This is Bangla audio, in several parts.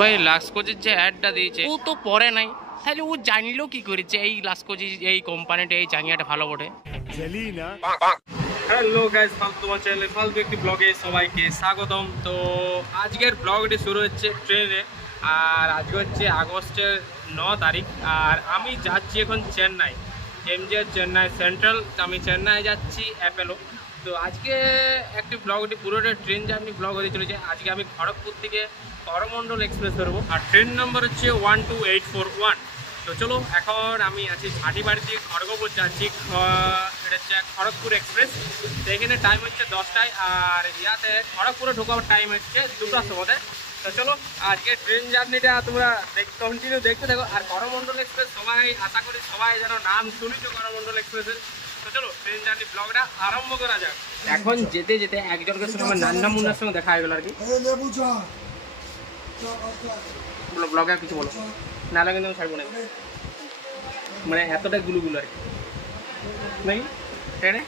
ভাই লাক্স কোচের যে অ্যাডটা দিয়েছে ও তো পরে নাই, তাহলে ও জানলো কি করেছে এই লাক্স কোচের এই কোম্পানিটা এই জায়গাটা ভালো বটে। হ্যালো গাইস, ফালতু তোমার চ্যানেলে ফালতু একটি ব্লগে সবাইকে স্বাগতম। তো আজকের ব্লগটি শুরু হচ্ছে ট্রেনে, আর আজকে হচ্ছে আগস্টের 9 তারিখ, আর আমি যাচ্ছি এখন চেন্নাই, এমজিআর চেন্নাই সেন্ট্রাল। আমি চেন্নাই যাচ্ছি অ্যাপেলো। তো আজকে একটি ব্লগটি পুরোটা ট্রেন জার্নি ব্লগ হতে চলেছে। আজকে আমি খড়গপুর থেকে করমণ্ডল এক্সপ্রেস ধরবো, আর ট্রেন নম্বর হচ্ছে 12841। তো চলো, এখন আমি আছি ঝাঁটিবাড়ি থেকে খড়গপুর যাচ্ছি, এটা হচ্ছে খড়গপুর এক্সপ্রেস। তো এখানে টাইম হচ্ছে 10টায়, আর ইয়াতে খড়গপুরে ঢোকার টাইম হচ্ছে 2টার সময়। তো চলো আজকে ট্রেন জার্নিটা তোমরা কন্টিনিউ দেখতে থাকো। আর করমণ্ডল এক্সপ্রেস সবাই আশা করি সবাই যেন নাম শুনেছো করমণ্ডল এক্সপ্রেসের। তো চলো ট্রেন জার্নি ব্লগটা আরম্ভ করা যাক। এখন যেতে যেতে একজনের সঙ্গে আমার নান্না মুন্নার সঙ্গে দেখা হয়ে গেল আর কি। বলো ব্লগে আর কিছু বলো, নাহলে কিন্তু আমি ছাড়বো না, মানে এতটাই গুলুগুলো আর কি নাকি ট্রেনে।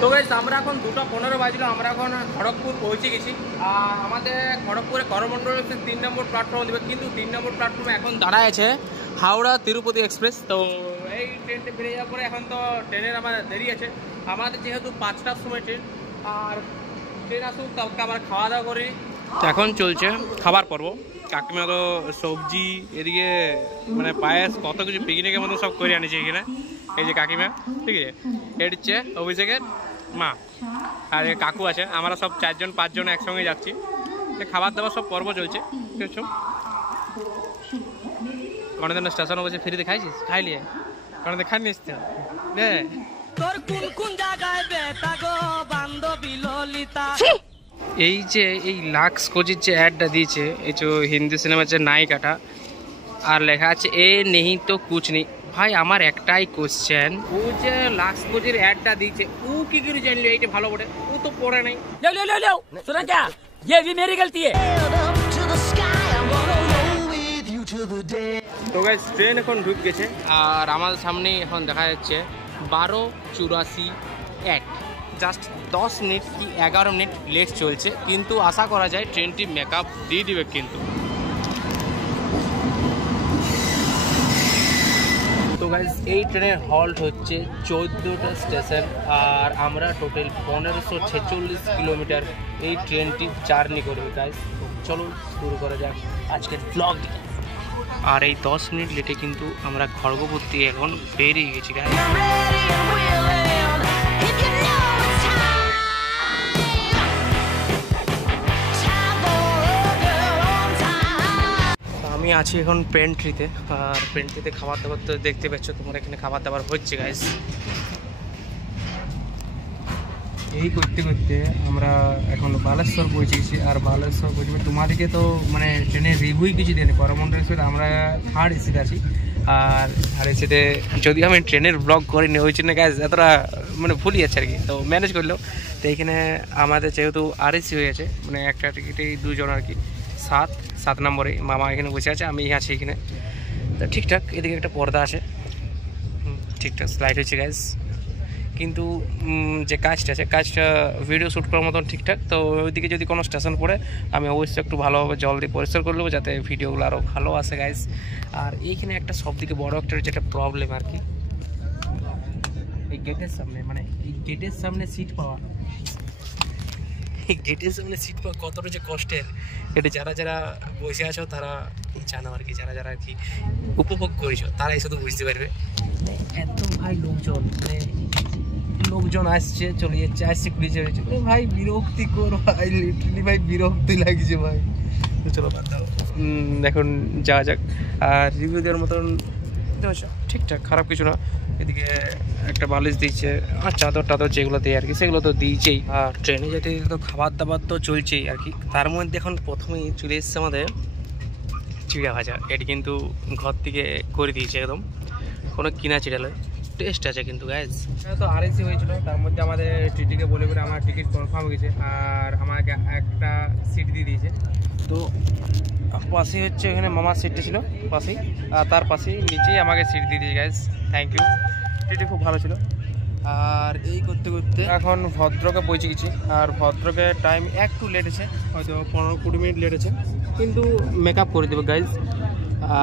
তো গাইস আমরা এখন 2:15 বাজলো, আমরা এখন খড়গপুর পৌঁছে গেছি। আর আমাদের খড়গপুরে করমণ্ডল এক্সপ্রেস 3 নম্বর প্ল্যাটফর্ম দেবে, কিন্তু 3 নম্বর প্ল্যাটফর্মে এখন দাঁড়ায় আছে হাওড়া তিরুপতি এক্সপ্রেস। তো এই ট্রেনটা বেরিয়ে যাওয়ার পরে এখন তো ট্রেনের আমার দেরি আছে, আমাদের যেহেতু 5টার সময় ট্রেন, আর ট্রেন আসুক কালকে আমরা খাওয়া দাওয়া করি। এখন চলছে খাবার পর্ব। কাকিমা তো সবজি এদিকে মানে পায়েস কত কিছু পিকনিকের মতো সব করে আনিছে এখানে। এই যে কাকিমা, ঠিক আছে, এটা হচ্ছে অভিষেকের মা, আর কাকু আছে, আমরা সব 4-5 একসঙ্গে যাচ্ছি। খাবার দাবার সব পর্ব চলছে। ঠিক আছে, কোনোদিন স্টেশনে বসে ফ্রিতে খাইছিস? খাইলিয়ে কোনোদিন খাই নিস? এই যে এই লাক্স কোচের যে অ্যাডটা দিয়েছে, এই যে হিন্দি সিনেমার যে নায়িকাটা, আর লেখা আছে এ নেই তো কুছ নেই। ভাই আমার একটাই কোশ্চেন, ও যে লাক্স কোচের অ্যাডটা দিয়েছে ও কি করে জানলো এইটা ভালো বটে? ও তো পড়ে নাই। শোনা क्या, ये भी मेरी गलती है। তো গাইস ট্রেন এখন ঢুকে গেছে, আর আমাদের সামনে এখন দেখা যাচ্ছে 12:84 জাস্ট 10 মিনিট কি 11 মিনিট লেট চলছে, কিন্তু আশা করা যায় ট্রেনটি মেকআপ দিয়ে দিবে। কিন্তু তো গাইস এই ট্রেনের হল্ট হচ্ছে 14টা স্টেশন, আর আমরা টোটাল 1546 কিলোমিটার এই ট্রেনটি জার্নি করবে গাইস। চলো শুরু করা যাক আজকের ব্লগ। আর এই 10 মিনিট লেটে কিন্তু আমরা খড়গপুর থেকে এখন বেরিয়ে গেছি গাইস। আমি আছি এখন পেন্ট্রিতে, আর পেন্ট্রিতে খাবার দাবার তো দেখতে পাচ্ছ তোমার, এখানে খাবার দাবার হচ্ছে গাইস। এই করতে করতে আমরা এখন বালেশ্বর পৌঁছেছি, আর বালেশ্বর পৌঁছে তোমাদেরকে তো মানে ট্রেনের রিভিউই কিছু দেয়নি। করমণ্ডল এক্সপ্রেস আমরা 3rd এসিতে আছি, আর এসিতে যদিও আমি ট্রেনের ব্লগ করিনি, ওই জন্য গাইস এতটা মানে ভুলি যাচ্ছে আর কি, তো ম্যানেজ করলেও। তো এইখানে আমাদের যেহেতু আরএসি হয়ে গেছে, মানে একটা টিকিটেই 2 জন আর কি, 7 নম্বরে মামা এখানে বসে আছে, আমি আছি এখানে। তো ঠিকঠাক এদিকে একটা পর্দা আছে, ঠিকঠাক স্লাইড হচ্ছে গাইস। কিন্তু যে কাজটা আছে, কাজটা ভিডিও শ্যুট করার মতন ঠিকঠাক। তো ওইদিকে যদি কোনো স্টেশন পড়ে আমি অবশ্যই একটু ভালোভাবে জল দিয়ে পরিষ্কার করে নেবো, যাতে ভিডিওগুলো আরও ভালো আসে গাইস। আর এইখানে একটা সবথেকে বড় একটা যেটা প্রবলেম আর কি, এই গেটের সামনে, মানে এই গেটের সামনে সিট পাওয়া, এই গেটের সামনে সিট পাওয়া কতটা যে কষ্টের, এটা যারা যারা বসে আছো তারা জানো আর কি, যারা যারা আর কি উপভোগ করেছো তারাই শুধু বুঝতে পারবে। এত ভাই লোকজন আসছে চলে যাচ্ছে, আসছে ঘুরে চলেছে ভাই, বিরক্তিকর ভাই, লিটারালি ভাই বিরক্তি লাগছে ভাই। তো চলো বাদ দাও, এখন যাওয়া যাক। আর রিভিউ দেওয়ার মতন ঠিকঠাক, খারাপ কিছু না। এদিকে একটা বালিশ দিচ্ছে, আর চাদর টাদর যেগুলো দেয় আর কি সেগুলো তো দিয়েছেই। আর ট্রেনে যেতে তো খাবার দাবার তো চলছেই আর কি। তার মধ্যে এখন প্রথমেই চলে এসছে আমাদের চিড়া ভাজা। এটি কিন্তু ঘর থেকে করে দিয়েছে, একদম কোনো কিনা চিড়া নয়, টেস্ট আছে কিন্তু গাইজ। তো আরএসি হয়েছিল, তার মধ্যে আমাদের টিটিকে বলে বলে আমার টিকিট কনফার্ম হয়ে গেছে, আর আমাকে একটা সিট দিয়ে দিয়েছে। তো পাশেই হচ্ছে এখানে মামার সিটটা ছিল পাশেই, আর তার পাশেই নিচেই আমাকে সিট দিয়ে দিয়েছে গাইজ। থ্যাংক ইউ, টিটি খুব ভালো ছিল। আর এই করতে করতে এখন ভদ্রকে পৌঁছে গেছি। আর ভদ্রকে টাইম একটু লেট আছে, হয়তো 15-20 মিনিট লেট আছে, কিন্তু মেকআপ করে দেবে গাইজ।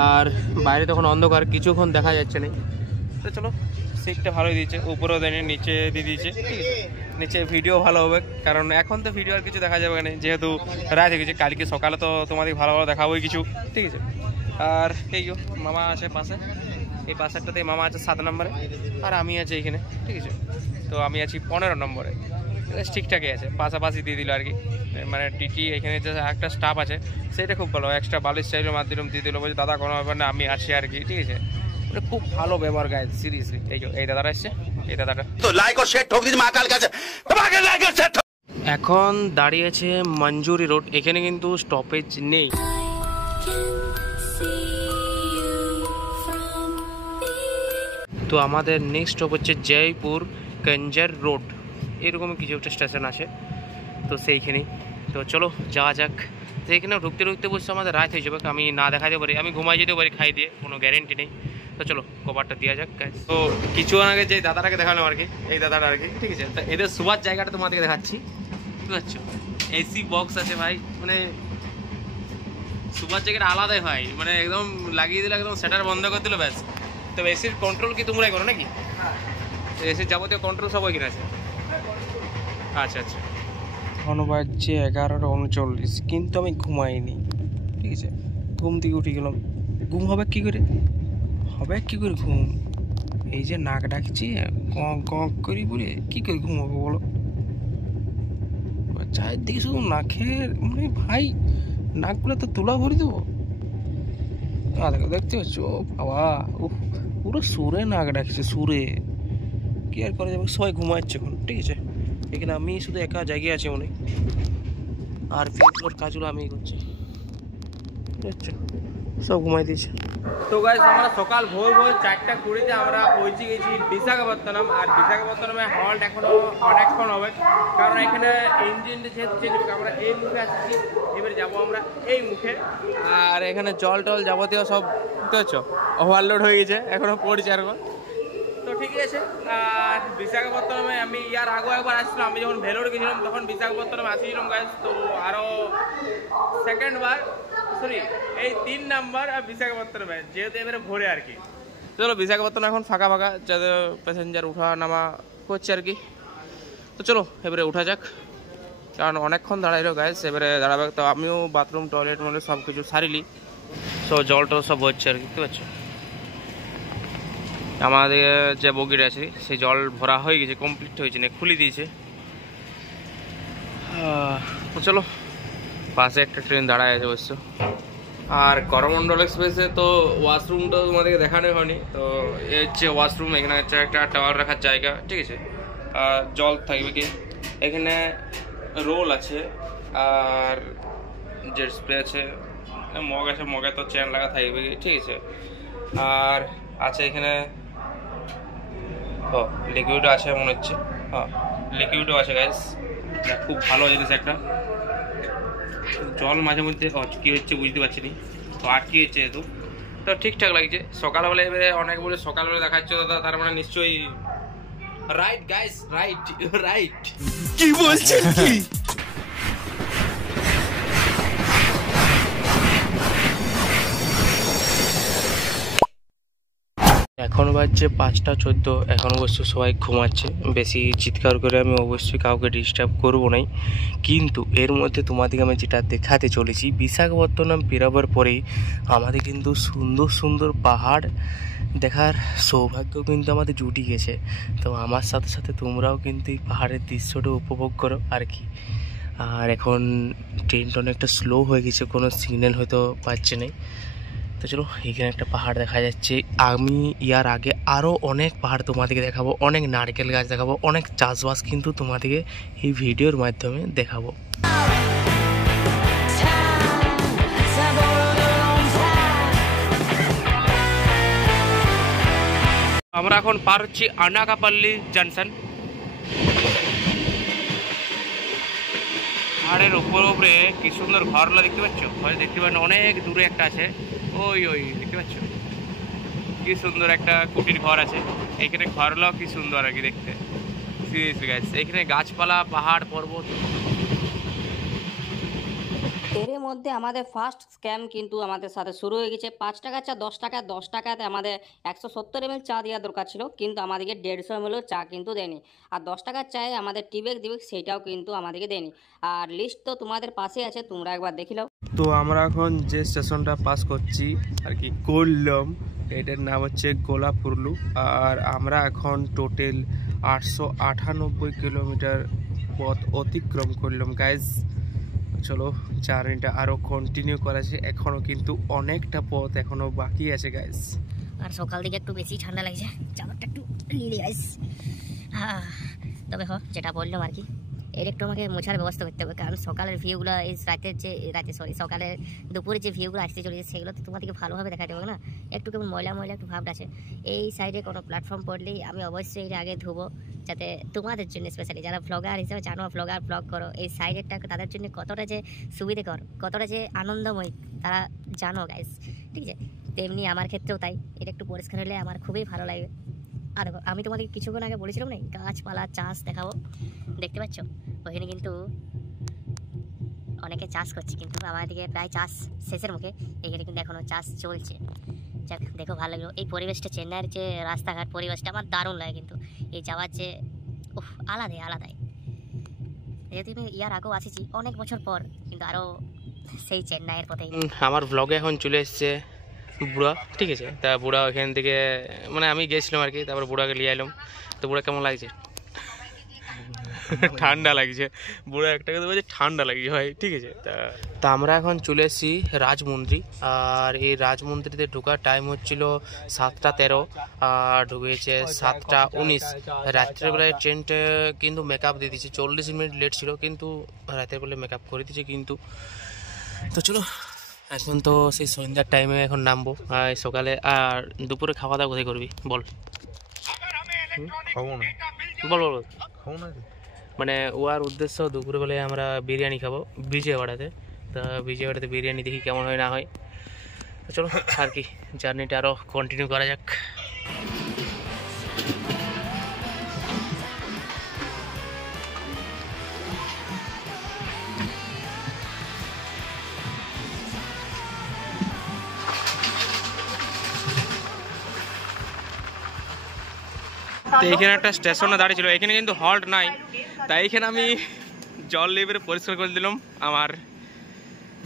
আর বাইরে তখন অন্ধকার, কিছুক্ষণ দেখা যাচ্ছে না। তো চলো, সিটটা ভালোই দিয়েছে, উপরেও দেয়নি, নিচে দিয়ে দিয়েছে, ঠিক আছে। নিচে ভিডিও ভালো হবে, কারণ এখন তো ভিডিও আর কিছু দেখা যাবে না, যেহেতু রাত হয়ে গেছে। কালকে সকালে তো তোমাদের ভালো ভালো দেখাবোই কিছু, ঠিক আছে। আর এই মামা আছে পাশে, এই পাশেরটাতে মামা আছে 7 নম্বরে, আর আমি আছি এইখানে, ঠিক আছে। তো আমি আছি 15 নম্বরে, ঠিকঠাকই আছে, পাশাপাশি দিয়ে দিল আর কি। মানে টিটি এখানে যে একটা স্টাফ আছে সেটা খুব ভালো, এক্সট্রা বালিশ চাইলো মাধ্যম দিয়ে দিল, বলছে দাদা কোনো ব্যাপার না, আমি আছি আর কি, ঠিক আছে। মানে খুব ভালো ব্যবহার গাইজ, সিরিয়াসলি। এই দাদাটা এসছে, এই দাদাটা তো লাইক আর শেয়ার ঠক দিন মহাকাল কাছে, তোমাকে লাইক আর শেয়ার। এখন দাঁড়িয়ে আছে মঞ্জুরি রোড, এখানে কিন্তু স্টপেজ নেই। তো আমাদের নেক্সট স্টপ হচ্ছে জয়পুর কঞ্জার রোড, এরকম কিছু একটা স্টেশন আছে, তো সেইখানেই। তো চলো যাওয়া যাক। তো এখানে ঢুকতে ঢুকতে বসে আমাদের রাত হয়ে যাবে, আমি না দেখাতে পারি, আমি ঘুমাই যেতে পারি খাই দিয়ে, কোনো গ্যারেন্টি নেই। তো চলো কভারটা দেওয়া যাক। তো কিছুক্ষণ আগে যে দাদাটাকে দেখালাম আর কি, এই দাদাটা আর কি, ঠিক আছে। তো এদের শোয়ার জায়গাটা তোমাদেরকে দেখাচ্ছি, বুঝতে পারছো? এসি বক্স আছে ভাই, মানে শোয়ার জায়গাটা আলাদাই ভাই, মানে একদম লাগিয়ে দিলে, একদম সেটার বন্ধ করে দিল ব্যাস। তবে এসির কন্ট্রোল কি তোমরাই করো নাকি? এসির যাবতীয় কন্ট্রোল সব ওইখানে আছে। আচ্ছা আচ্ছা। এখন বাজছে 11:39, কিন্তু আমি ঘুমাইনি, ঠিক আছে। ঘুম থেকে উঠে গেলাম, ঘুম হবে কী করে, ঘুম? এই যে নাক ডাকছি করি বলে কী করে ঘুম হবে বলো? চারদিকে শুধু নাকের, মানে ভাই নাকগুলো তো তুলা ভরে দেবো। দেখো, দেখতে পাচ্ছ বাবা, পুরো সুরে নাক ডাকছে, সুরে। কি আর করা যাবে, সবাই ঘুমাচ্ছে এখন, ঠিক আছে। এখানে আমি শুধু একা জায়গায় আছি মনে, আর ফ্লোর কাজগুলো আমি করছি, বুঝছো, সব ঘুমাই দিয়েছে। তো গাইস, আমরা সকাল ভোর 4:20 আমরা পৌঁছে গেছি বিশাখাপত্তনম। আর বিশাখাপত্তনমে হল্ট এখনো অনেকক্ষণ হবে, কারণ এখানে ইঞ্জিন চেঞ্জ হবে। আমরা এই মুখে আসছি, এবারে যাবো আমরা এই মুখে। আর এখানে জল টল যাবতীয় সব, বুঝতে পারছো, ওভারলোড হয়ে গেছে, এখনো পড়ছে আর। তো ঠিক আছে। আর বিশাখাপত্তনমে আমি ইয়ার আগে একবার আসছিলাম, আমি যখন ভেলোর গেছিলাম তখন বিশাখাপত্তনমে আসছিলাম গাইস। তো আরও এই 3 নাম্বার বিশাখাপত্তনমে, যেহেতু এবারে ভোরে আর কি। চলো, বিশাখাপত্তনম এখন ফাঁকা ফাঁকা, যাদের প্যাসেঞ্জার উঠা নামা করছে আর কি। তো চলো এবারে উঠা যাক, কারণ অনেকক্ষণ দাঁড়াইলো গাইস, এবারে দাঁড়াবে। তো আমিও বাথরুম টয়লেট মানে সব কিছু সারিলি, সো জল টল সব হচ্ছে আর কি, বুঝতে পারছো। আমাদের যে বগিটা আছে সেই জল ভরা হয়ে গেছে, কমপ্লিট হয়েছে না, খুলে দিয়েছে। চলো, পাশে একটা ট্রেন দাঁড়ায় আছে অবশ্য। আর করমণ্ডল এক্সপ্রেসে তো ওয়াশরুমটা তোমাদেরকে দেখানো হয়নি। তো এই হচ্ছে ওয়াশরুম, এখানে হচ্ছে একটা টাওয়াল রাখার জায়গা, ঠিক আছে। আর জল থাকবে কি, এখানে রোল আছে, আর যে স্প্রে আছে, মগ আছে, মগে তো চেন লাগা থাকবে কি, ঠিক আছে। আর আছে এখানে লিকুইডও আছে মনে হচ্ছে, লিকুইডও আছে গাইস, খুব ভালো জিনিস একটা। জল মাঝে মধ্যে কি হচ্ছে বুঝতে পারছি না, তো আটকে হচ্ছে যেহেতু, তো ঠিকঠাক লাগছে। সকালবেলা এবারে অনেক বলে সকালবেলা দেখাচ্ছে দাদা, তার মানে নিশ্চয়ই রাইট গাইস, রাইট কি বলছেন কি? এখন বাজছে 5:14, এখন অবশ্য সবাই ঘুমাচ্ছে। বেশি চিৎকার করে আমি অবশ্যই কাউকে ডিস্টার্ব করবো নাই, কিন্তু এর মধ্যে তোমাদেরকে আমি যেটা দেখাতে চলেছি, বিশাখাপত্তনম পেরাবার পরেই আমাদের কিন্তু সুন্দর সুন্দর পাহাড় দেখার সৌভাগ্য কিন্তু আমাদের জুটি গেছে। তো আমার সাথে সাথে তোমরাও কিন্তু এই পাহাড়ের দৃশ্যটা উপভোগ করো আর কি। আর এখন ট্রেনটা অনেকটা স্লো হয়ে গেছে, কোনো সিগন্যাল হয়তো পাচ্ছে না। তো চলো, এখানে একটা পাহাড় দেখা যাচ্ছে। আমি ইয়ার আগে আরও অনেক পাহাড় তোমাদেরকে দেখাবো, অনেক নারকেল গাছ দেখাবো, অনেক চাষবাস কিন্তু তোমাদেরকে এই ভিডিওর মাধ্যমে দেখাবো। আমরা এখন পার হচ্ছি আনাকাপল্লি জাংশন। পাহাড়ের উপরে কি সুন্দর ঘরগুলো দেখতে পাচ্ছ, হয়তো দেখতে পাচ্ছ, অনেক দূরে একটা আছে, ওই দেখতে পাচ্ছ কি সুন্দর একটা কুটির ঘর আছে। এখানে ঘরগুলো কি সুন্দর আর কি দেখতে। সিরিয়াসলি গাইস, এখানে গাছপালা, পাহাড়, পর্বত। এর মধ্যে আমাদের ফার্স্ট স্ক্যাম কিন্তু আমাদের সাথে শুরু হয়ে গেছে। 5 টাকা চা 10 টাকাতে আমাদের 170 ml চা দেওয়ার দরকার ছিল, কিন্তু আমাদেরকে 150 ml চা কিন্তু দেয়নি। আর 10 টাকার চায়ে আমাদের টি ব্যাগ দিবে, সেটাও কিন্তু আমাদেরকে দেয়নি। আর লিস্ট তো তোমাদের পাশে আছে, তোমরা একবার দেখে নাও। তো আমরা এখন যে স্টেশনটা পাস করছি আর কি করলাম, এটার নাম হচ্ছে গোলাপুরলু। আর আমরা এখন টোটাল 898 কিলোমিটার পথ অতিক্রম করলাম গাইজ। চলো জার্নিটা আরো কন্টিনিউ করা আছে, এখনো কিন্তু অনেকটা পথ এখনো বাকি আছে গাইজ। আর সকাল দিকে একটু বেশি ঠান্ডা লাগছে, চাদরটা একটু নিলে গাইজ। তবে যেটা বললাম আর কি, এর একটু আমাকে মোছার ব্যবস্থা করতে হবে, কারণ সকালের ভিউগুলো এই সকালের দুপুরে যে ভিউগুলো আসতে চলেছে সেগুলো তো তোমাদেরকে ভালোভাবে দেখাতে হবে না। একটু কেমন ময়লা একটু ভাবটা আছে। এই সাইডে কোনো প্ল্যাটফর্ম পড়লেই আমি অবশ্যই এটা আগে ধুবো, যাতে তোমাদের জন্য স্পেশালি যারা ব্লগার হিসেবে জানো, ব্লগ করো, এই সাইডেরটা তাদের জন্য কতটা যে সুবিধাকর, কতটা যে আনন্দময় তারা জানো গাইস, ঠিক আছে? তেমনি আমার ক্ষেত্রেও তাই, এটা একটু পরিষ্কার হলে আমার খুবই ভালো লাগে। আর আমি তোমাদের কিছুক্ষণ আগে বলেছিলাম না গাছপালা চাষ দেখাবো, দেখতে পাচ্ছ ওখানে কিন্তু অনেকে চাষ করছে, কিন্তু আমাদের দিকে প্রায় চাষ শেষের মুখে, এখানে কিন্তু এখনো চাষ চলছে। যাক, দেখো ভালো লাগলো এই পরিবেশটা। চেন্নাইয়ের যে রাস্তাঘাট পরিবেশটা আমার দারুণ লাগে, কিন্তু এই যাওয়ার যে আলাদাই। যেহেতু আমি ইয়ার আগেও আসিছি অনেক বছর পর, কিন্তু আরও সেই চেন্নাইয়ের পথে। আমার ব্লগে এখন চলে এসছে বুড়া, ঠিক আছে? তা বুড়া ওইখান থেকে মানে আমি গেছিলাম আর কি, তারপর বুড়াকে নিয়ে এলাম। তো বুড়া কেমন লাগছে? ঠান্ডা লাগছে। বুড়া একটা কথা বলছে ঠান্ডা লাগছে ভাই, ঠিক আছে? তা আমরা এখন চলে এসেছি রাজমন্দির। আর এই রাজমন্দিরিতে ঢোকার টাইম হচ্ছিল 7:13 আর ঢুকেছে 7:19। রাত্রেবেলায় ট্রেনটা কিন্তু মেকআপ দিয়ে দিচ্ছে, 40 মিনিট লেট ছিল, কিন্তু রাতের বেলায় মেকআপ করে দিচ্ছে কিন্তু। তো চলো, এখন তো সেই সন্ধ্যার টাইমে এখন নামবো সকালে। আর দুপুরে খাওয়া দাওয়া কোথায় করবি বল? বল মানে ওর উদ্দেশ্য দুপুরে বেলায় আমরা বিরিয়ানি খাবো বিজয়ওয়াড়াতে। তা বিজয়ওয়াড়াতে বিরিয়ানি দেখি কেমন হয় না হয়। চলো আর কি, জার্নিটা আরও কন্টিনিউ করা যাক। তো এইখানে একটা স্টেশনে দাঁড়িয়ে ছিল, এখানে কিন্তু হল্ট নাই। তাই এইখানে আমি জল লেবের পরিষ্কার করে দিলাম আমার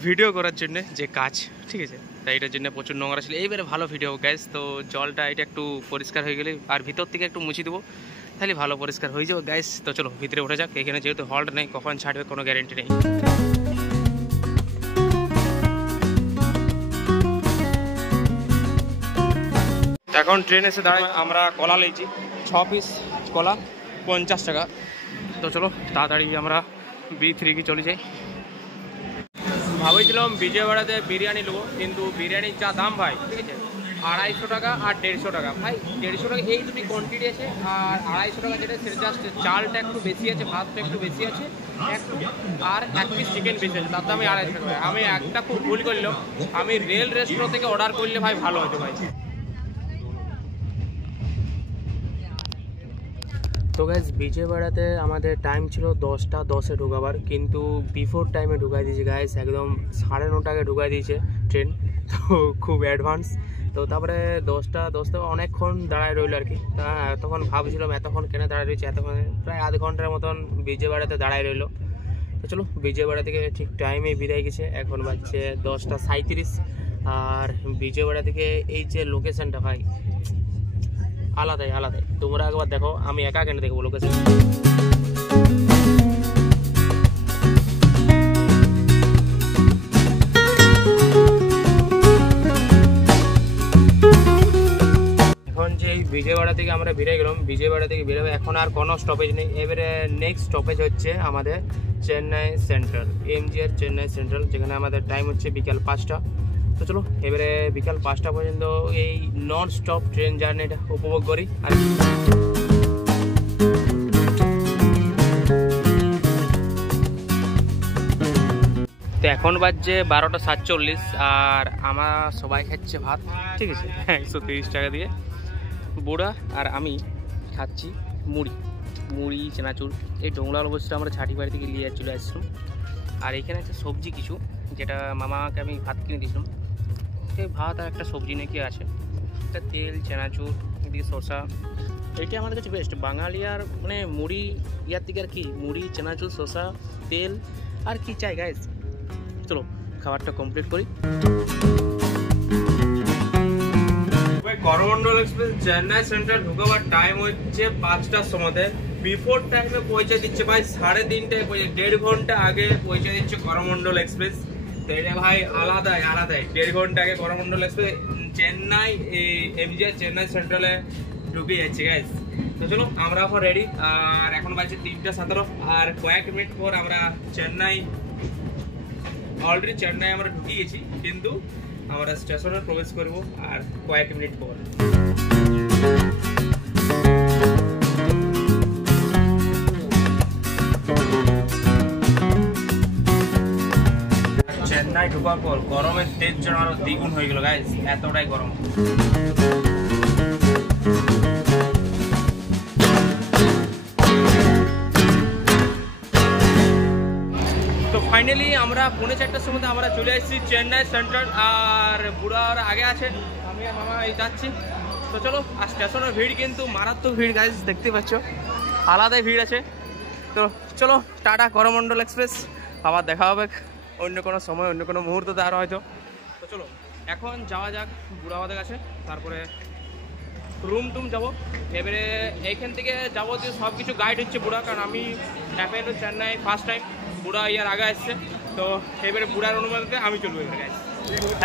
ভিডিও করার জন্য যে কাজ, ঠিক আছে? তাই এটার জন্য প্রচুর নোংরা ছিল, এইবারে ভালো ভিডিও গ্যাস। তো জলটা এটা একটু পরিষ্কার হয়ে গেলে আর ভিতর থেকে একটু মুছে দেবো, তাহলে ভালো পরিষ্কার হয়ে যাবে গ্যাস। তো চলো ভিতরে উঠে যাক। এখানে যেহেতু হল্ট নেই, কখন ছাড়বে কোনো গ্যারেন্টি নেই। এখন ট্রেন এসে দাঁড়ায়, আমরা কলা নিয়েছি 6 পিস কলা, 50 টাকা। তো চলো তাড়াতাড়ি আমরা B3 কি চলে যাই। ভাবছিলাম বিজয়ওয়াড়াতে বিরিয়ানি নেবো, কিন্তু বিরিয়ানির যা দাম ভাই, ঠিক আছে? 250 টাকা আর 150 টাকা। ভাই 150 টাকা এই দুটি কোয়ান্টিটি আছে, আর 250 টাকা যেটা সেটা জাস্ট চালটা একটু বেশি আছে, ভাতটা একটু বেশি আছে একটু, আর 1 পিস চিকেন বেশি আছে, তার দামে 250 টাকা। আমি একটা খুব ভুল করলাম, আমি রেল রেস্টুরেন্ট থেকে অর্ডার করলে ভাই ভালো হতো ভাই। তো গাইজ বিজয়ওয়াড়াতে আমাদের টাইম ছিল 10:10-এ ঢুকাবার, কিন্তু বিফোর টাইমে ঢুকাই দিয়েছে গাইজ, একদম 9:30 ঢুকাই দিয়েছে ট্রেন। তো খুব অ্যাডভান্স। তো তারপরে 10:10 অনেকক্ষণ দাঁড়ায় রইল আর কি। তা তখন ভাবছিলাম এতক্ষণ কেন দাঁড়ায় রয়েছে, এতক্ষণ প্রায় আধ ঘন্টার মতন বিজয়ওয়াড়াতে দাঁড়ায় রইল। তো চলো বিজয়ওয়াড়া থেকে ঠিক টাইমে বিদায় গেছে, এখন বাজছে 10:37। আর বিজয়ওয়াড়া থেকে এই যে লোকেশনটা ভাই আলাদাই। তোমরা একবার দেখো, আমি একা কেন দেখবো লোকেশন। এখন যে বিজয়ওয়াড়া থেকে আমরা বেরিয়ে গেলাম, বিজয়ওয়াড়া থেকে বেরোবে, এখন আর কোনো স্টপেজ নেই। এবারে নেক্সট স্টপেজ হচ্ছে আমাদের Chennai central, MGR Chennai central, যেখানে আমাদের টাইম হচ্ছে বিকাল 5টা। তো চলো এবারে বিকাল 5টা পর্যন্ত এই নন স্টপ ট্রেন জার্নিটা উপভোগ করি। আর তো এখন বাজছে 12:47 আর আমরা সবাই খাচ্ছে ভাত, ঠিক আছে? 130 টাকা দিয়ে। বুড়া আর আমি খাচ্ছি মুড়ি, মুড়ি চেনাচুর এই ডোংলাল অবস্থা আমরা ছাটি বাড়ি থেকে নিয়ে চলে আসছিলাম। আর এখানে একটা সবজি কিছু যেটা মামাকে আমি ভাত কিনে দিয়েছিলাম, এই ভাত আর একটা সবজি নাকি আছে, একটা তেল চেনাচুর এদিকে শসা। এইটা আমাদের কাছে বেস্ট বাঙালি। আর মানে মুড়ি ইয়ার থেকে আর কি, মুড়ি চেনাচুর শসা তেল আর কি চাই গাইস। চলো খাবারটা কমপ্লিট করি। করমন্ডল এক্সপ্রেস চেন্নাই সেন্ট্রাল ঢুকাবার টাইম হচ্ছে 5টার সময়। বিফোর টাইমে পৌঁছে দিচ্ছে ভাই 3:30টায়, 1.5 ঘন্টা আগে পৌঁছে দিচ্ছে করমন্ডল এক্সপ্রেস। তো এটা ভাই আলাদাই 1.5 ঘন্টা আগে করমন্ডল এক্সপ্রেস চেন্নাই এমজিআর চেন্নাই সেন্ট্রালে ঢুকে যাচ্ছে গাইস। তো চলো আমরা এখন রেডি। আর এখন বাজছে 3:17 আর কয়েক মিনিট পর আমরা অলরেডি চেন্নাই আমরা ঢুকে গেছি, কিন্তু আমরা স্টেশনে প্রবেশ করব আর কয়েক মিনিট পর। চেন্নাই ঢোকার পর গরমের তেজ যেন আরো দ্বিগুণ হয়ে গেল গাইস, এতটাই গরম। ফাইনালি আমরা 4:30টার সময় আমরা চলে এসেছি চেন্নাই সেন্ট্রাল। আর বুড়ার আগে আছে, আমি আর মামা এই যাচ্ছি। তো চলো, আর স্টেশনের ভিড় কিন্তু মারাত্মক ভিড় গাইজ, দেখতে পাচ্ছ আলাদাই ভিড় আছে। তো চলো টাটা করমন্ডল এক্সপ্রেস, আবার দেখা হবে অন্য কোনো সময় অন্য কোনো মুহূর্তে আরও হয়তো। তো চলো এখন যাওয়া যাক বুড়াবাদের কাছে, তারপরে রুম টুম যাবো। এবারে এইখান থেকে যাবতীয় সব কিছু গাইড হচ্ছে বুড়া, কারণ আমি অ্যাপেলো চেন্নাই ফার্স্ট টাইম, বুড়া ইয়ার আগে আসছে। তো এবারে বুড়ার অনুমতিতে আমি চলবো এবারে গাইজ।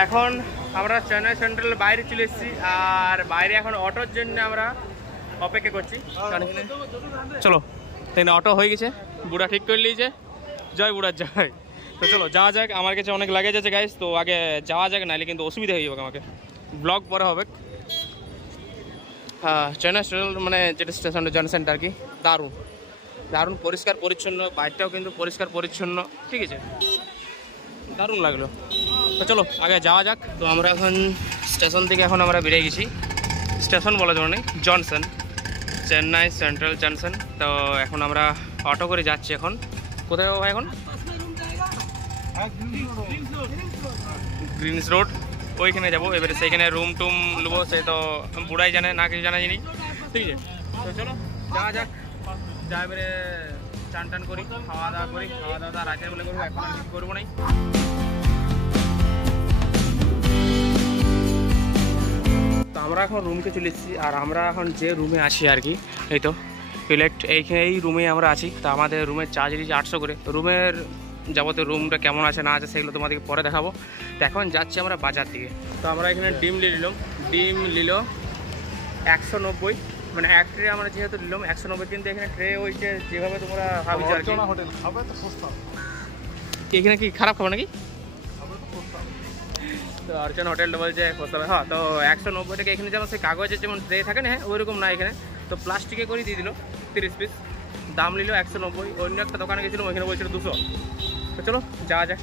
এখন আমরা চেন্নাই সেন্ট্রালের বাইরে চলে এসেছি, আর বাইরে এখন অটোর জন্য আমরা অপেক্ষা করছি। চলো তাই অটো হয়ে গেছে, বুড়া ঠিক করে নিয়েছে, জয় বুড়ার জয়। তো চলো যাওয়া যাক, আমার কাছে অনেক লাগেজ আছে গাইজ, তো আগে যাওয়া যাক, নাহলে কিন্তু অসুবিধা হয়ে যাবে আমাকে, ব্লগ পরে হবে। হ্যাঁ চেন্নাই সেন্ট্রাল মানে যেটা স্টেশনের জন সেন্টার আর কি, দারুণ দারুণ পরিষ্কার পরিচ্ছন্ন, বাইরটাও কিন্তু পরিষ্কার পরিচ্ছন্ন, ঠিক আছে দারুণ লাগলো। তো চলো আগে যাওয়া যাক। তো আমরা এখন স্টেশন থেকে আমরা বেরিয়ে গেছি, স্টেশন বলা যাবে না, জনসন, চেন্নাই সেন্ট্রাল জনসন। তো এখন আমরা অটো করে যাচ্ছি। এখন কোথায় যাবো ভাই? এখন গ্রিনস রোড, ওইখানে যাবো। এবারে সেইখানে রুম টুম নেবো, সে তো বুড়াই জানে না, কিছু জানা জানি, ঠিক আছে। তো চলো যাওয়া যাক, যা এবারে চান টান করি, খাওয়া দাওয়া করি, খাওয়া দাওয়া রাতের বেলা করবো, এখন আর করবো নাই। তো আমরা এখন রুমকে চলে এসেছি, আর আমরা এখন যে রুমে আছি আর কি, এই তো এইখানে এই রুমে আমরা আছি। তো আমাদের রুমের চার্জ দিয়েছি 800 করে। রুমের যাবতীয় রুমটা কেমন আছে না আছে সেগুলো তোমাদেরকে পরে দেখাবো। তো এখন যাচ্ছি আমরা বাজার দিকে। তো আমরা এখানে ডিম নিল 190, মানে এক ট্রে আমরা যেহেতু নিলাম 190, কিন্তু এখানে ট্রে হয়েছে যেভাবে তোমরা ভাবছো আর কি। এখানে কি খারাপ খাবো নাকি? তো অর্চনা হোটেলটা বলছে করতে হবে। হ্যাঁ, তো 190 টাকা। এখানে যেমন সেই কাগজের যেমন ট্রে থাকে না, হ্যাঁ ওইরকম না এখানে, তো প্লাস্টিকে করে দিয়ে দিল 30 পিস, দাম নিল 190। অন্য একটা দোকানে গেছিলাম, ওইখানে বলছিল 200। তো চলো যাওয়া যাক।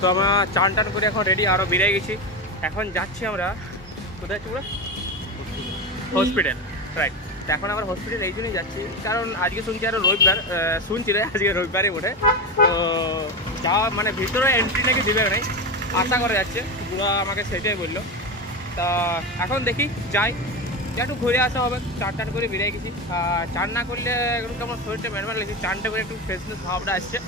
তো আমরা চান টান করে এখন রেডি, আরও বেরিয়ে গেছি। এখন যাচ্ছি আমরা কোথায় যাচ্ছি? পুরো হসপিটাল, রাইট। তো এখন আমরা হসপিটাল এই জন্যই যাচ্ছি, কারণ আজকে শুনছি আরও রবিবার, শুনছি রে আজকে রবিবারই ওঠে। তো যাওয়া মানে ভিতরে এন্ট্রি নাকি দিবে নাই, আশা করা যাচ্ছে, পুরো আমাকে সেটাই বললো। তা এখন দেখি যাই, একটু ঘুরে আসা হবে। চান টান করে বেরিয়ে গেছি, চান না করলে একটু কেমন শরীরটা ম্যানম্যান লেগেছে, চানটা করে একটু ফ্রেশনেস ভাবটা আসছে।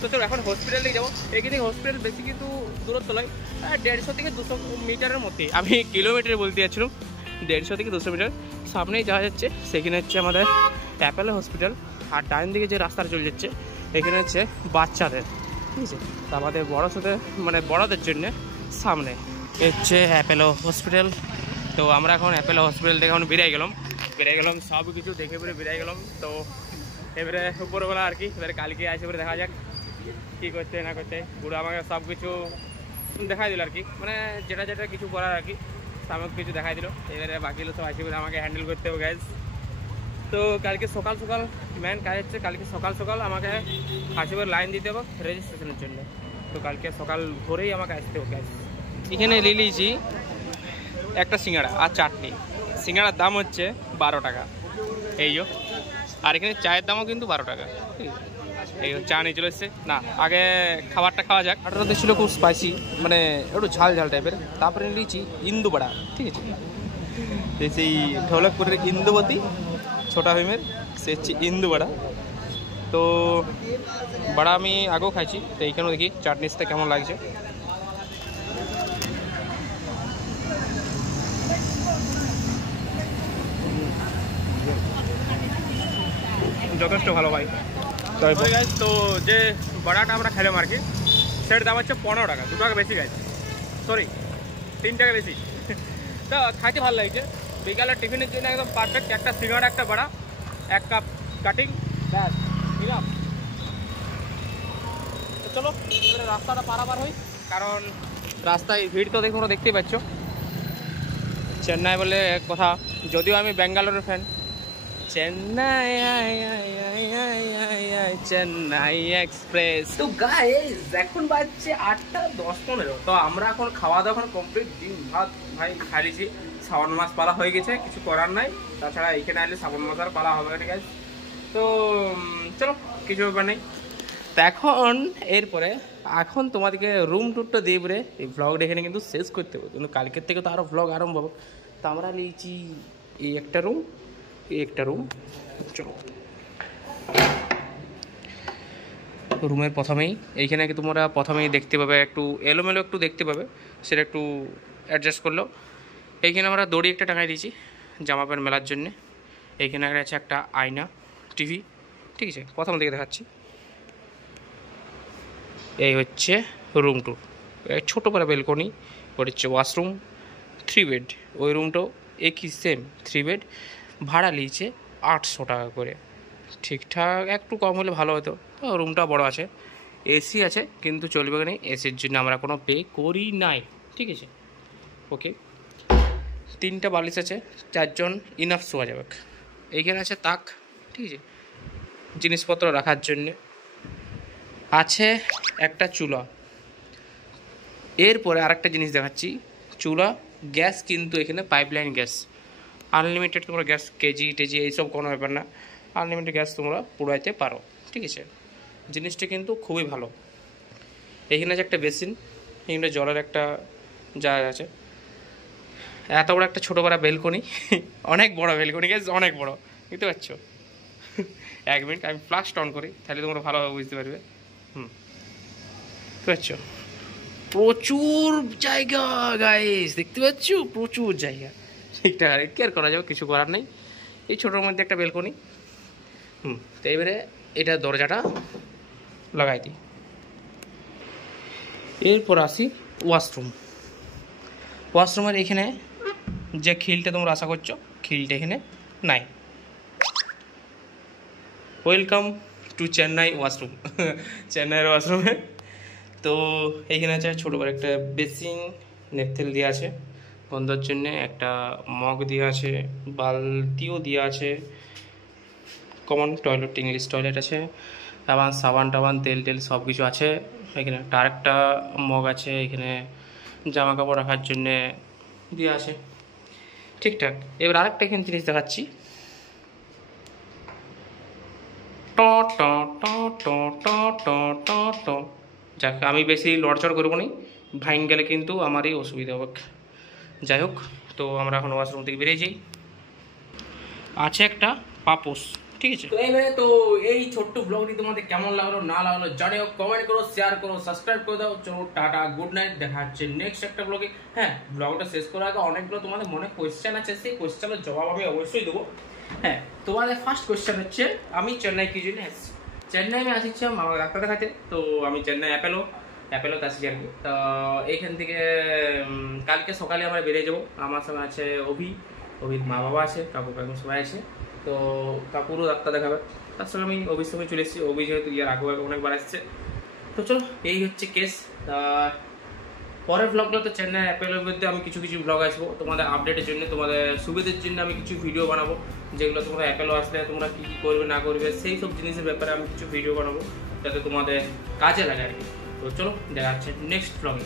তো চলো এখন হসপিটালে যাবো। এখানে হসপিটাল বেশি কিন্তু দূরত্ব নয়, 150 থেকে 200 মিটারের মধ্যে। আমি কিলোমিটারে বলতে যাচ্ছিলাম, 150 থেকে 200 মিটার সামনেই যাওয়া যাচ্ছে। সেখানে হচ্ছে আমাদের অ্যাপেলো হসপিটাল, আর ডাইন দিকে যে রাস্তাটা চলে যাচ্ছে এখানে হচ্ছে বাচ্চাদের, ঠিক আছে। তো আমাদের মানে বড়দের জন্য সামনে হচ্ছে অ্যাপেলো হসপিটাল। তো আমরা এখন অ্যাপেলো হসপিটাল থেকে এখন বেরিয়ে গেলাম, সব কিছু দেখে বেরিয়ে গেলাম। তো এবারে উপরবেলা আর কি, এবারে কালকে আসে এবারে দেখা যাক কী করতে না করতে। পুরো আমাকে সব কিছু দেখাই দিল আর কি, মানে যেটা কিছু করার আর কি সামগ্রিক কিছু দেখাই দিল। এবারে বাকিগুলো সব আসে বলে আমাকে হ্যান্ডেল করতে হবে গ্যাস। তো কালকে সকাল মেন কাজ হচ্ছে, কালকে সকাল আমাকে হাসিবার লাইন দিতে হবে রেজিস্ট্রেশনের জন্য। তো কালকে সকাল ভোরেই আমাকে আসতে হবে গ্যাস। এখানে নিয়ে নিয়েছি একটা সিঙ্গাড়া আর চাটনি। সিঙ্গাড়ার দাম হচ্ছে 12 টাকা, এই আর এখানে চায়ের দামও কিন্তু 12 টাকা। ঠিক আছে, এই চা নিয়ে চলে এসছে। না, আগে খাবারটা খাওয়া যাক। খাবারটা ছিল খুব স্পাইসি, মানে একটু ঝাল ঝাল টাইপের। তারপরে নিয়েছি ইন্দু বড়া। ঠিক আছে, সেই ঢোলকপুরের ইন্দুবতী ছোটা ভীমের সে হচ্ছে ইন্দু বড়া। তো বড়া আমি আগেও খাইছি, তো এইখানেও দেখি চাটনির সাথে কেমন লাগছে। যথেষ্ট ভালো ভাই। তো যে বড়াটা আমরা খেলাম আর কি, সেটার দাম হচ্ছে 15 টাকা, 2 টাকা বেশি গেছে, সরি 3 টাকা বেশি। তো খাইতে ভালো লাগছে, বিকালের টিফিনের জন্য একদম পারফেক্ট। একটা সিঙ্গাড়া, একটা বড়া, 1 কাপ কাটিং, ব্যাস দিলাম। তো চলো এবারে রাস্তাটা পারাপার হই, কারণ রাস্তায় ভিড় তো তোমরা দেখতেই পাচ্ছ। চেন্নাই বলে এক কথা, যদিও আমি ব্যাঙ্গালোরের ফ্যান। চেন্নাই চেন্নাই এক্সপ্রেস। তো গাইস এখন বাজছে 8টা 10-15। তো আমরা এখন খাওয়া দাওয়া এখন কমপ্লিট, ডিম ভাত ভাই খাইছি। শ্রাবণ মাস পালা হয়ে গেছে, কিছু করার নাই। তাছাড়া এখানে আসলে শ্রাবণ মাস আর পালা হবে না গাইস। তো চলো কিছু ব্যাপার নেই। তো এরপরে এখন তোমাদেরকে রুম টুরটা দিয়ে পরে এই ভ্লগটা এখানে কিন্তু শেষ করতে হবে, কিন্তু কালকের থেকে তো আরও ভ্লগ আরম্ভ হবে। তো আমরা নিয়েছি এই একটা রুম, এই একটা রুম। চলো রুমের প্রথমেই এইখানে তোমরা প্রথমেই দেখতে পাবে একটু এলোমেলো একটু দেখতে পাবে, সেটা একটু অ্যাডজাস্ট করলো। এইখানে আমরা দড়ি একটা টাঙাই দিয়েছি জামা প্যান্ট মেলার জন্যে। এইখানে আছে একটা আয়না, টিভি। ঠিক আছে, প্রথম দিকে দেখাচ্ছি। এই হচ্ছে রুম টু, ছোটো করে বেলকনি। ওর হচ্ছে ওয়াশরুম, 3 বেড। ওই রুমটাও একই সেম 3 বেড, ভাড়া নিয়েছে 800 টাকা করে। ঠিকঠাক একটু কম হলে ভালো হতো। তো রুমটা বড় আছে, এসি আছে, কিন্তু চলবে না, এসির জন্য আমরা কোনো পে করি নাই। ঠিক আছে, ওকে। 3টা বালিশ আছে, 4 জন ইনাফ শোয়া যাবে। এইখানে আছে তাক, ঠিক আছে, জিনিসপত্র রাখার জন্যে। আছে একটা চুলা। এরপরে আরেকটা জিনিস দেখাচ্ছি, চুলা, গ্যাস কিন্তু এখানে পাইপলাইন গ্যাস, আনলিমিটেড। তোমরা গ্যাস কেজি টেজি এইসব কোনো ব্যাপার না, আনলিমিটেড গ্যাস তোমরা পুরাইতে পারো। ঠিক আছে, জিনিসটা কিন্তু খুবই ভালো। এখানে আছে একটা বেসিন, এখানে জলের একটা জায়গা আছে। এত বড় একটা ছোটো বড় বেলকনি, অনেক বড় বেলকনি গ্যাস, অনেক বড়, বুঝতে পারছো। 1 মিনিট আমি ফ্লাশটা অন করি, তাহলে তোমরা ভালোভাবে বুঝতে পারবে। বুঝতে পারছো, প্রচুর জায়গা গাইস, দেখতে পাচ্ছ, প্রচুর জায়গা। ঠিকঠাক কেয়ার করা যাবে, কিছু করার নেই। এই ছোটোর মধ্যে একটা বেলকনি। তো এবারে এটা দরজাটা লাগাই দিই। এরপর আসি ওয়াশরুম। ওয়াশরুমের এখানে যে খিলটা তোমরা আশা করছো, খিলটা এখানে নাই। ওয়েলকাম টু চেন্নাই ওয়াশরুম, চেন্নাইয়ের ওয়াশরুমে। তো এইখানে আছে ছোটো করে একটা বেসিন, নেপথেল দেওয়া আছে বন্ধর জন্যে, একটা মগ দেওয়া আছে, বালতিও দেওয়া আছে, কমন টয়লেট, ইংলিশ টয়লেট আছে, আবার সাবান টাবান তেল টেল সব কিছু আছে। এখানে আরেকটা মগ আছে, এখানে জামা কাপড় রাখার জন্যে দেওয়া আছে। ঠিকঠাক। এবার আরেকটা এখানে জিনিস দেখাচ্ছি, যাক আমি বেশি লড়চড় করবো নি, ভাইন গেলে কিন্তু আমারই অসুবিধা হবে। যাই হোক, তো আমরা এখন ওয়াশরুম থেকে বেরিয়ে যাই। আছে একটা পাপোস, ঠিক আছে। তো এইভাবে তো এই ছোট্ট ব্লগটি তোমাদের কেমন লাগলো না লাগলো জানিও, কমেন্ট করো, শেয়ার করো, সাবস্ক্রাইব করে দাও। চলো টাটা, গুড নাইট, দেখা হচ্ছে নেক্সট একটা ব্লগে। হ্যাঁ, ব্লগটা শেষ করার আগে অনেকগুলো তোমাদের মনে কোয়েশ্চেন আছে, সেই কোয়েশ্চেনের জবাব আমি অবশ্যই দেবো। হ্যাঁ, তোমাদের ফার্স্ট কোয়েশ্চেন হচ্ছে আমি চেন্নাই কি জন্য এসেছি। চেন্নাই আমি আসছিলাম আমার ডাক্তার দেখাতে। তো আমি চেন্নাই অ্যাপেলোতে আসছি আর কি। তো এইখান থেকে কালকে সকালে আমরা বেরিয়ে যাবো। আমার সঙ্গে আছে অভির মা বাবা আছে, কাকু কাকু সবাই আছে। তো কাকুরও ডাক্তার দেখাবে, তার সঙ্গে আমি অভির সঙ্গে চলে এসেছি। অভি যেহেতু ইয়ার আগে অনেকবার আসছে। তো চলো, এই হচ্ছে কেস। পরের ব্লগগুলো তো চেন্নাই অ্যাপেলোর মধ্যে আমি কিছু কিছু ব্লগ আসবো তোমাদের আপডেটের জন্য, তোমাদের সুবিধার জন্য আমি কিছু ভিডিও বানাবো, যেগুলো তোমরা অ্যাপেলো আসলে তোমরা কী কী করবে না করবে সেই সব জিনিসের ব্যাপারে আমি কিছু ভিডিও বানাবো, যাতে তোমাদের কাজে লাগে আর কি। তো চলো, দেখা যাচ্ছে নেক্সট ব্লগে।